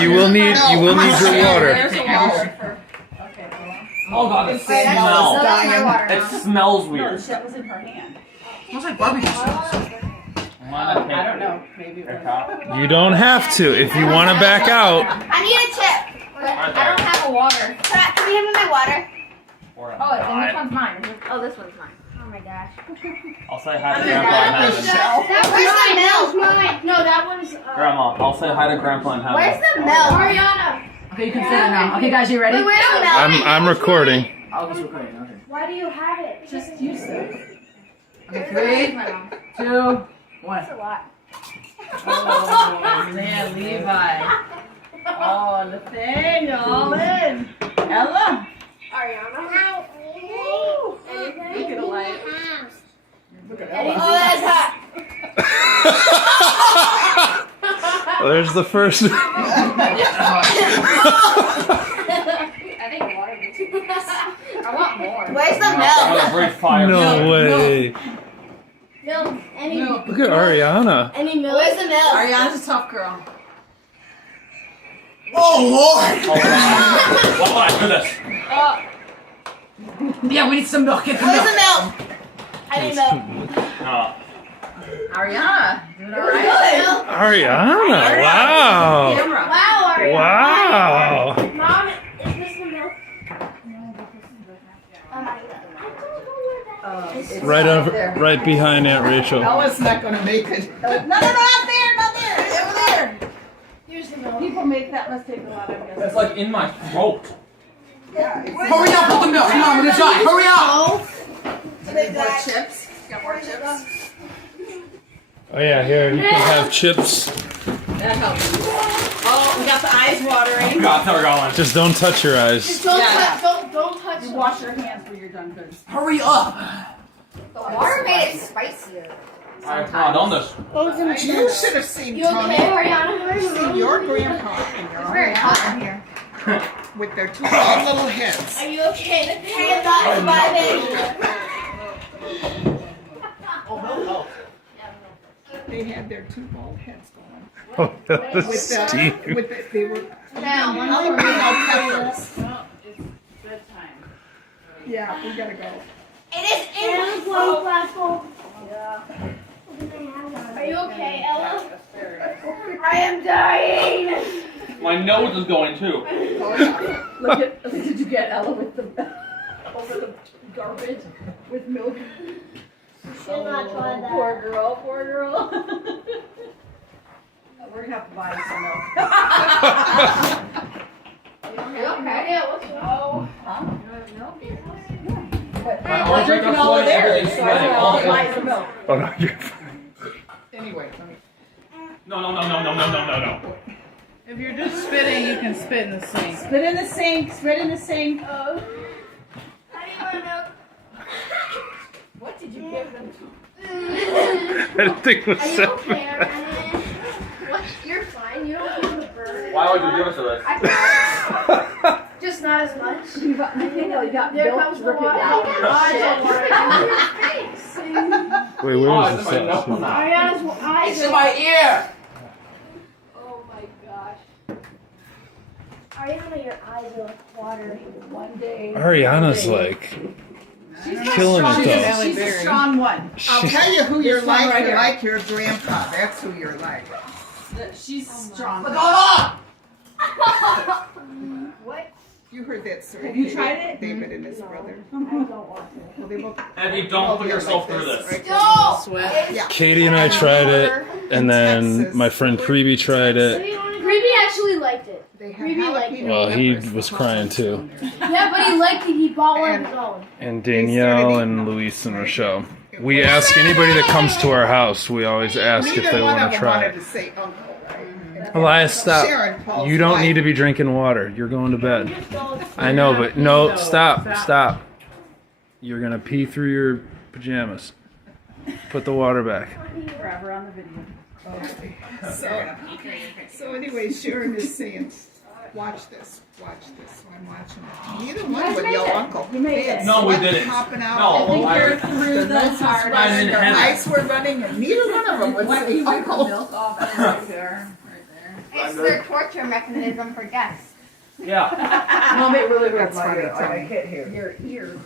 You will need your water. There's a water. Okay. Oh god, it That's smells. my water. It smells No, weird. that was in her hand. Smells like barbecue sauce. I don't know. Maybe it was. You don't have to. If you want to back out. I need a chip. I don't have a water. Can you have my water? Oh, then which one's mine? Oh, this one's mine. Oh my gosh. I'll say hi to Grandpa and heaven. Where's the milk? No, that one's. Grandma, I'll say hi to Grandpa and heaven. Where's the milk? Ariana. Okay, you can sit it now. Okay, guys, you ready? Where's the milk? I'm recording. Oh, he's recording. Okay. Why do you have it? Just use it. Okay, 3, 2, 1. That's a lot. Oh, man, Levi. Oh, Nathaniel, in. Ella. Ariana. Look at a light. Look at Oh, that's hot. Well, there's the first. I think water makes it worse. I want more. Where's the I'm milk? gonna break fire. No way. Milk. Any Milk. Look at Ariana. Any milk? Where's the milk? Ariana's a tough girl. Oh Lord! Oh god. What after this? Yeah, we need some milk. Get the Where's milk. the milk? I need milk. Ariana, doing all right? Ariana. Wow. Camera. Wow, Ariana. Wow. Mom, is this the milk? It's Right up over, there. right behind Aunt Rachel. Ella's not gonna make it. No, not there, not there. Over there. Here's the milk. People make that mistake a lot, I guess. It's like in my throat. Yeah, it's Hurry up with the milk. Come on, we're gonna die. Hurry up. More chips. Got more chips. Oh yeah, here you can have chips. That helps. Oh, we got the eyes watering. God, we're going. Just don't touch your eyes. Don't Yeah. don't touch You it. wash your hands when you're done good. Hurry up. The water made it spicier. Alright, come on, on this. You should have seen You Tony. okay, Ariana? See your grandpa and your It's very hot in here. with their two bald little heads. Are you okay? I am not surviving. They had their two bald heads going. Oh, the With steam. they were Now, jalapeno peppers. Well, it's bedtime. Yeah, we gotta go. it is in Are you okay, Ella? I am dying. My nose is going too. Did you get Ella with the over the garbage with milk? Should not try that. Poor girl, poor girl. We're gonna have to buy some milk. Are you okay? Yeah, what's wrong? We're drinking all of theirs. So I All will buy some milk. Oh no, you're Anyway, let me. No. If you're just spitting, you can spit in the sink. Spit in the sink, spit in the sink. I need more milk. What did you give them? That thing was Are you so okay, Ariana? What? You're fine. You don't feel the burn. Why would you give us this? Just not as much. You got There milk comes the dripping water. out. I don't want it. Wait, where Oh, was it's the in my nose sauce? now. Ariana's eyes It's in are. my ear. Oh my gosh. Ariana, your eyes are watering. One day. Ariana's like killing it though. She's a strong one. I'll tell you who you're This one like. right You're here. like your grandpa. That's who you're like. She's strong. What's going on? What? You heard that story. Have you tried it? David and his brother. I don't want to. Well, they both. Evie, don't put yourself through this. No! Sweat. Yeah. Katie and I tried it, and then my friend Preeby tried it. Preeby actually liked it. They have Preeby liked it. jalapeno Well, he peppers. was crying too. Yeah, but he liked it. He bought one of his own. And Danielle and Luis and Rochelle. We ask anybody that comes to our house, we always ask if Neither they one want of to them try wanted it. to say uncle, right? Elias, stop. Sharon, Paul's You don't wife. need to be drinking water. You're going to bed. I know, but no, stop. You're going to pee through your pajamas. Put the water back. Grab her on the video. So anyway, Sharon is saying, watch this. So I'm watching it. Neither one would yell uncle. You made it. No, we Sweat didn't. Popping out. No, I think why- you're through Their the noses hard. I running, didn't their have it. eyes were running, and neither one of them would What say you took the uncle. milk off right there, right there. It's their torture mechanism for guests. Yeah. Mom, it really That's hurts my funny, ear. I Tony. can't hear. Your ear.